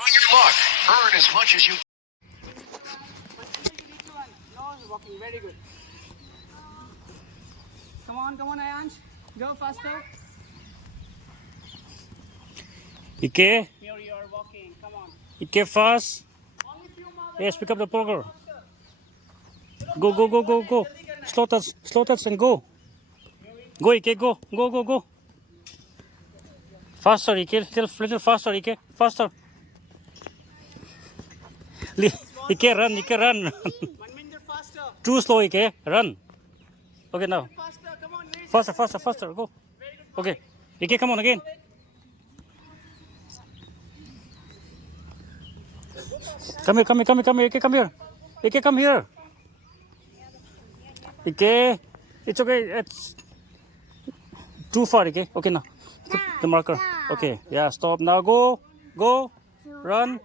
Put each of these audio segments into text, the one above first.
Try your luck. Earn as much as you. No, walking. Very good. Come on, Ayansh. Go faster. Ike, Here you are walking. Come on. Ike fast. Only few more. Yes, pick up the poker. Go, go, go, go, go. Slow touch and go. Go, Ike, go, go, go, go. Faster, Ike, little faster, Ike, faster. Ike, run, Ike, run. Manminder, faster. Too slow, Ike, run. Okay, now. Faster. Come on. Faster, faster, faster, go. Okay, Ike, come on again. Come here, Ike, come here. Ike, come here. Ike, it's okay. It's too far, Ike. Okay, now. Put the marker. Okay, yeah, stop. Now go. Go. Run.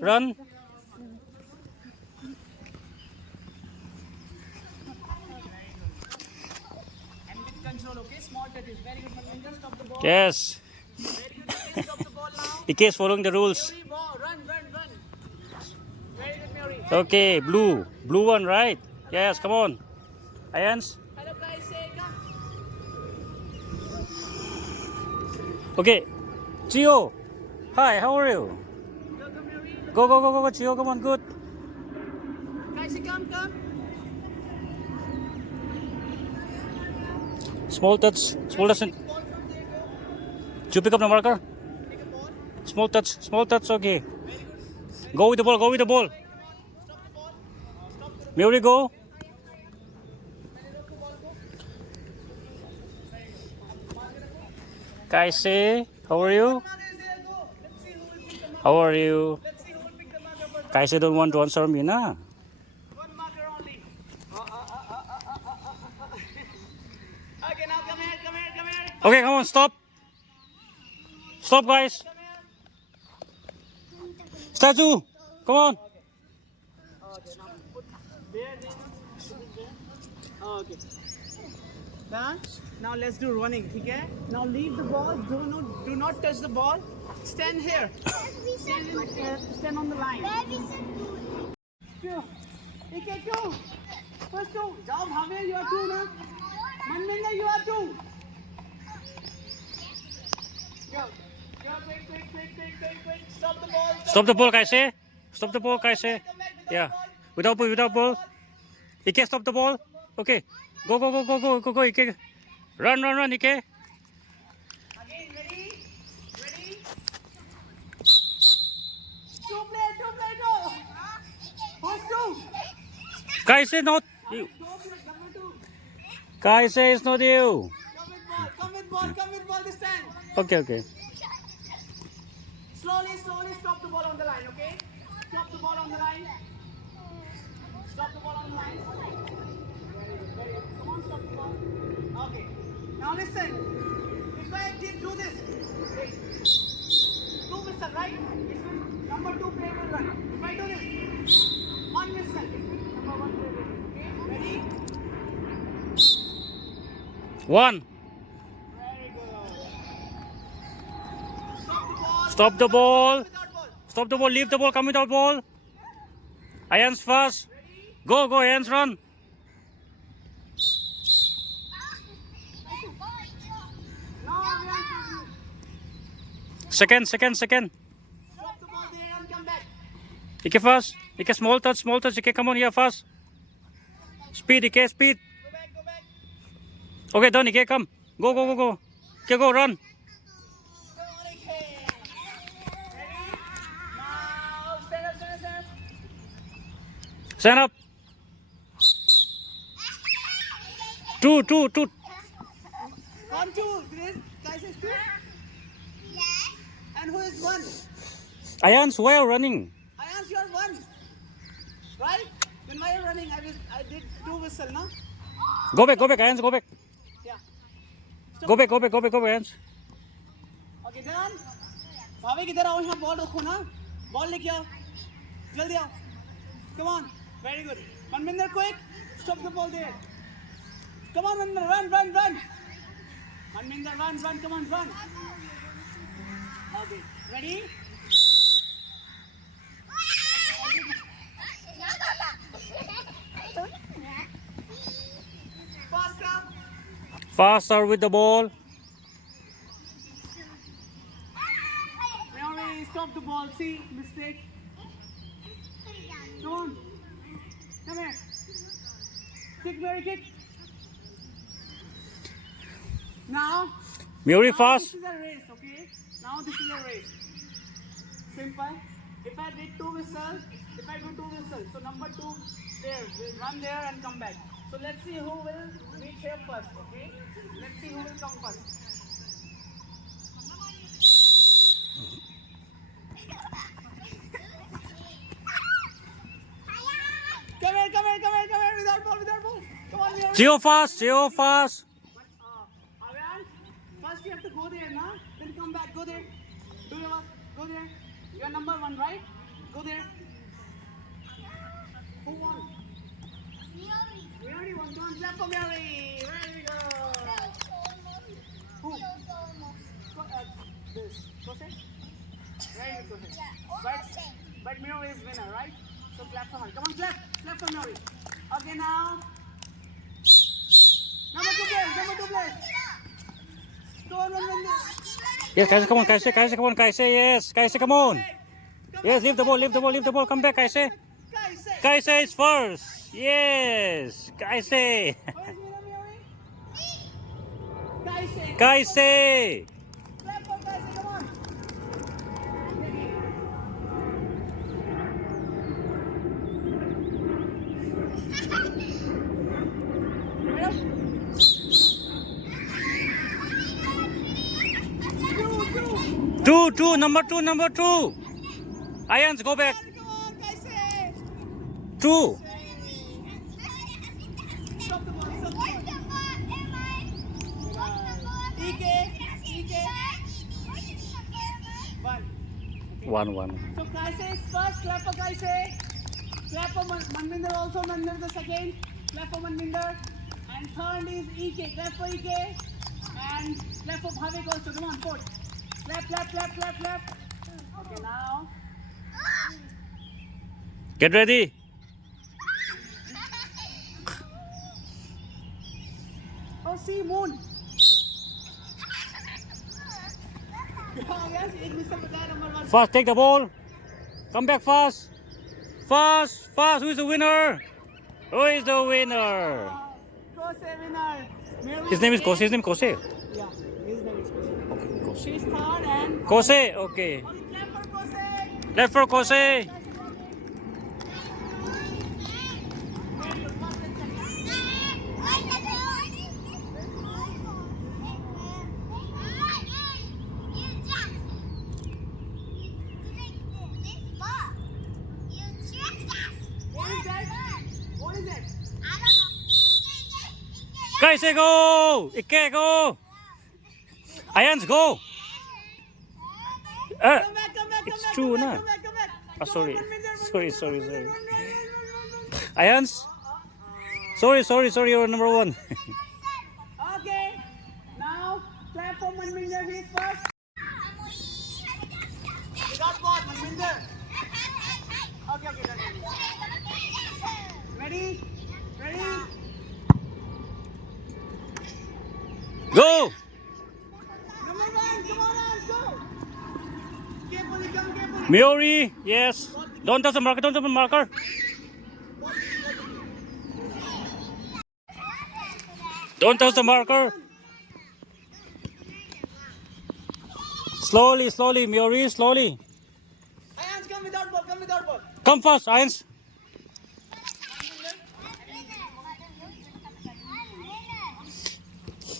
Run. And with control, okay? Small touches. Very good, Manminder. Stop the ball. Yes. Very good. Okay, stop the ball now. Ike is following the rules. Mary, ball. Run. Very good, Mary. Okay, blue. Blue one, right? Yes, come on. Ayans. Hello, guys. Say come. Okay. Gio. Hi, how are you? Go, Mary. Go, go, go, go, go, Gio. Come on, good. Guys, say come. Small touch. Small touch. Ball from there, go. Did you pick up the marker? Take a ball. Small touch, okay. Go with the ball, go with the ball. Stop the ball. Mary, go. Kaise, how are you? How are you? Let's see who will pick the marker first. Kaise don't want to answer me, na? One marker only. Okay, now come here. Okay, come on, stop. Stop, guys. Come here. Statue, come on. Okay, now put there. Okay. Done. Now let's do running, okay? Now leave the ball. Do not touch the ball. Stand here. Stand on the line. Two. Okay, two. First two. Jao Bhave, you are two, na? Manminder, you are two. Go. Quick. Stop the ball. Stop the ball, Kaise. Stop the ball, Kaise. Come back Yeah. Without ball. Ike, stop the ball. Okay. Go, Ike. Run, Ike. Again, ready? Two play, go. First two. Kaise, not you. Go with number two. Kaise is not you. Come with ball this time. Okay. Slowly stop the ball on the line, okay? Stop the ball on the line. Very good. Come on, stop the ball. Okay. Now listen. If I did do this, wait. Two whistle, right? It means number two player will run. If I do this, one whistle, it means number one player will run. Okay? Ready? One. Very good. Stop Stop the ball. without ball. Stop the ball. Leave the ball. Come without ball. Ayans fast. Go, Ayans, run. No, Ayan. Second. Stop the ball there and come back. Ike fast. Ike small touch. Ike, come on here fast. Speed, Ike, speed. Go back. Okay, done, Ike, come. Go. Ike, go, run. Now, stand up. Stand up. Two. 1, 2. This guys is 2. Yes. And who is 1? Ayans, why are you running? Ayansh, you are 1. Right? When I am running, I did 2 whistle, no? Go back, Ayans, go back. Yeah. Go back, Ayans. Okay, done. भाभी किधर आओ यहाँ ball रखो ना ball लेके आओ जल्दी आओ come on very good Manminder quick stop the ball there come on Manminder run Manminder run come on run okay ready Faster with the ball. Mary, stop the ball. See, mistake. Come on. Come here. Kick, Mary, kick. Now. Mary, Now fast. this is a race, okay? Now this is a race. Simple. If I did 2 whistles, if I do 2 whistles, so number 2 there, will run there and come back. So let's see who will reach here first, okay? Let's see who will come first. Come here, come here, come here, come here, without ball, without ball. Come on, Mary. Geo fast, Geo fast. Aryan, first you have to go there, na? Then come back, go there. Do your work, go there. You are number 1, right? Go there. Who won? We already won. Go and clap for Mary. Very good. Who? This. Kose? Very good, Kose. But Mary is winner, right? So clap for her. Come on, clap. Clap for Mary. Okay, now. Number 2 place. Number 2 place. Go on, run. Yes, Kaise, come on, Kaise, Kaise, come on, Kaise, yes, Kaise, come on. Yes, leave the ball, leave the ball, leave the ball, come back, Kaise. Kaise is first. Yes, Kaise. Where's Mary? Kaise. Kaise. Clap for Kaise, come on. Two, number two. Ayans, go back. Come on, Kaise. 2. Stop the ball, stop the ball. EK. 1. 1. So Kaise is first, clap for Kaise. Clap for Manvinder also, Manvinder the second. Clap for Manvinder. And third is EK, clap for EK. And clap for Bhavik also, come on, fourth. Clap. Okay, now. Get ready. Oh, see, moon. Yes, एक mister बताया number 1. Fast, take the ball. Come back fast. Fast. Who is the winner? Who is the winner? Kose winner. Mary His name is Kose. Yeah, his name is Kose. Okay, Kose. She's third and... Kose, okay. Okay, clap for Kose. Left for Kose. What is that? Kaise, go. Ike, go. Ayans, go. Come back. It's true, na? Come back. Sorry. Come on, Manvinder, Sorry. Run. Ayans. Sorry, you're number 1. Okay. Now, clap for Manvinder. He's first. We got what, Manvinder? Okay, done. Ready? Go. Number 1, come on, let's go. Carefully. Miori, yes. Don't touch the marker. Don't touch the marker. Slowly, Miori, slowly. Ayans, come without ball. Come fast, Ayans.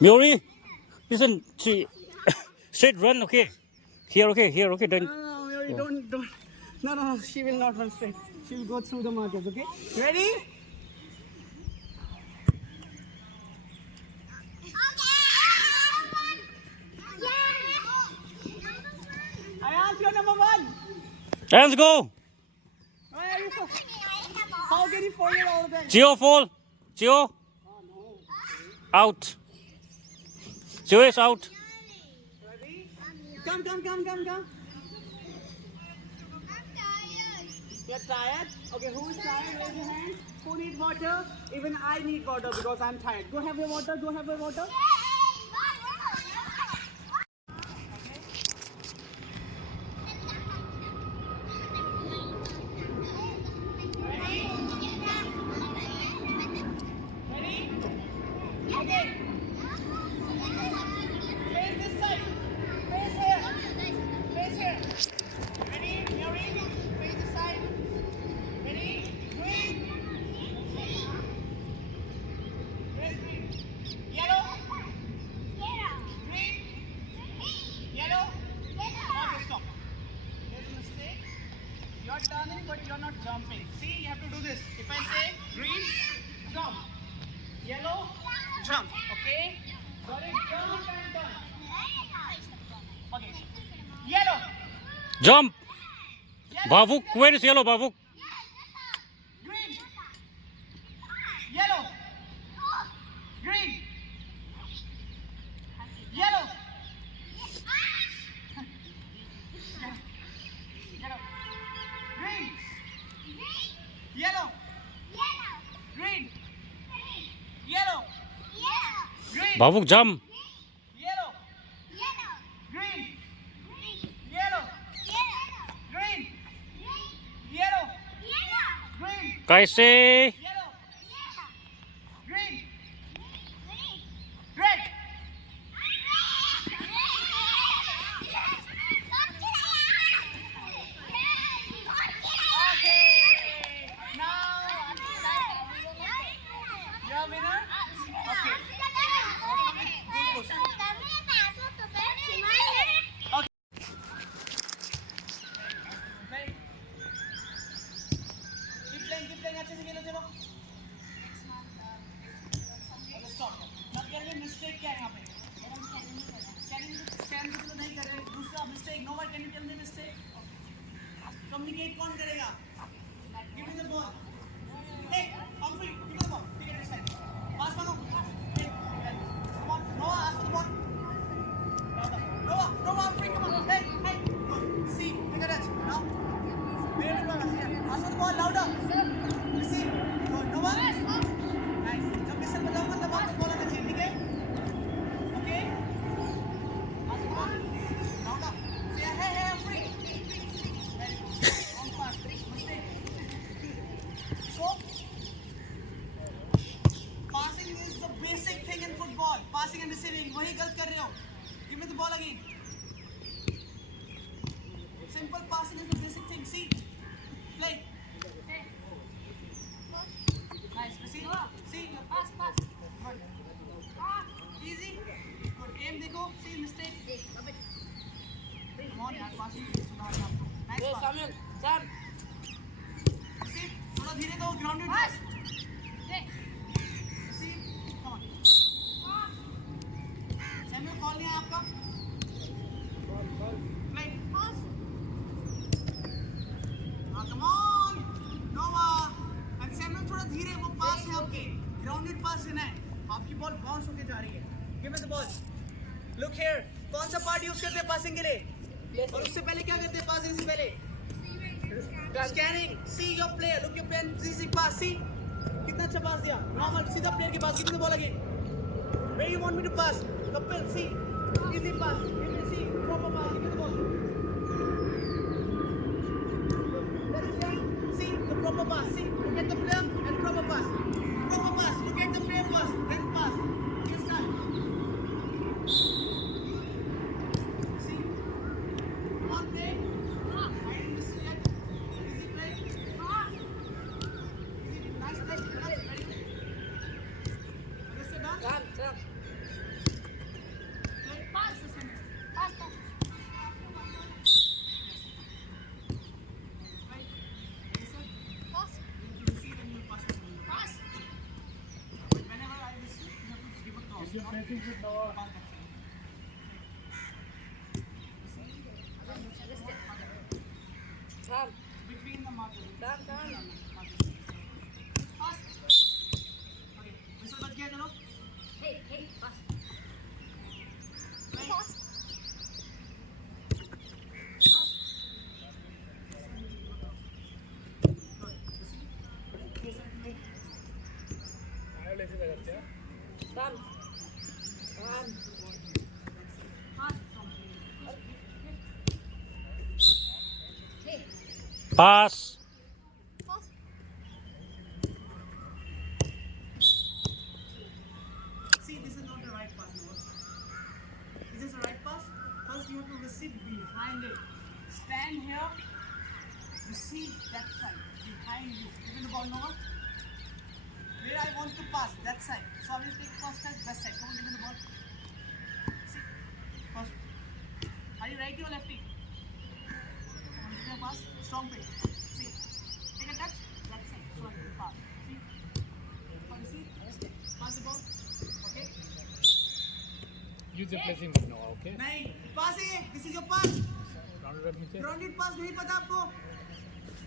Miori, listen, straight run, okay? Here, okay? Then No, Mary, don't. No, she will not run straight. She will go through the markers, okay? Ready? Ayans, you're number 1. Ayans, go. Why are you so... How can you forget all of that? Gio fall. Gio. Out. Gio is out. Ready? Come. You're tired? Okay, who is tired? Raise your hand. Who needs water? Even I need water because I'm tired. Go have your water. are turning, but you are not jumping. See, you have to do this. If I say green, jump. Yellow, jump. Okay? Got it? Jump and turn. Okay. Yellow. Jump. Yellow. Bhavuk, where is yellow, Bhavuk? Green. Yellow. Green. Yellow. Yellow. Green. Yellow. Green. Yellow. Green. Bhavuk, jump. Yellow. Green. Yellow. Green. Yellow. Green. Kaise? Yellow. Green. Red. Okay. Now, you're a winner? Okay. Play. Keep playing. अच्छे से खेलो चलो. Okay, stop. मत करिए mistake क्या है यहाँ पे? Scan तो नहीं कर रहे. दूसरा mistake. No one can you tell me mistake? Communicate कौन करेगा? Give me the ball. Hey, Humphrey, give me the ball. Take it this side. Pass मानो. Hey, come on. Noah, ask for the ball. Noah, Humphrey, come on. Hey. Good. See, take a touch. Now. Very good. Ask for the ball louder. See. Good. Noah. Nice. जब मिसल बजाऊंगा तब आपको ball आना चाहिए, ठीक है? Okay? Ask for the ball. Louder. Say hey, Humphrey. Very good. Wrong pass. Mistake. So, passing is the basic thing in football. Passing and receiving. वही गलत कर रहे हो. Give me the ball again. Simple passing is the basic thing. See, play. Nice. Receive. See, pass. Good. Easy. Good. Aim देखो. See mistake. Come on यार, passing सुधारना आपको. Nice pass. See, थोड़ा धीरे दो. Grounded. See, come on. Samuel, call नहीं है आपका? Play. Come on. Noah. And Samuel थोड़ा धीरे. वो पास है आपके. Grounded pass देना है. आपकी बॉल बाउंस होके जा रही है. Give me the ball. Look here. कौन सा पार्ट यूज करते हैं पासिंग के लिए? और उससे पहले क्या करते हैं पासिंग से पहले? Scanning. See your player. Look your player. Easy pass. See. कितना अच्छा पास दिया. Normal. सीधा प्लेयर के पास. Give me the ball again. Where you want me to pass? Kapil. See. Easy pass. Give me see. Proper pass. Give me the ball. That's it. See the proper pass. See. Look at the player and proper pass. Proper pass. Look at the player first. Then pass. This time. See. One play. I didn't miss it yet. Easy play. Easy. Nice play. Very good. Understood, huh? Play. Pass. Play. Listen. You receive and you pass. But whenever I receive, you have to give a cross. Not pass. Between the markers. Pass. Okay. Whistle बज गया चलो. Play. Pass. See, this is not the right pass, Noah. Is this the right pass? First, you have to receive behind it. Stand here, receive that side, behind you. Give me the ball, Noah. Where I want to pass, that side. So I will take first side, best side. Come on, give me the ball. See, first. Are you righty or lefty? Come on, give me their pass. Strong fit. See. Take a touch. That's it. So pass. See. See. Pass the ball. Okay. Use your placing move now, okay? नहीं. Pass है. This is your pass. Rounded up नीचे. Grounded pass नहीं पता आपको?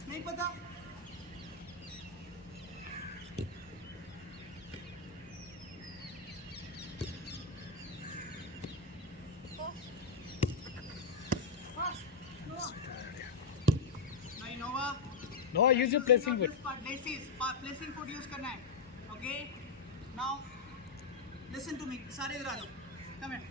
नहीं पता? नहीं नोवा. No, use your placing foot. This is placing foot use करना है. Okay. Now listen to me. सारे इधर आ जाओ. Come here.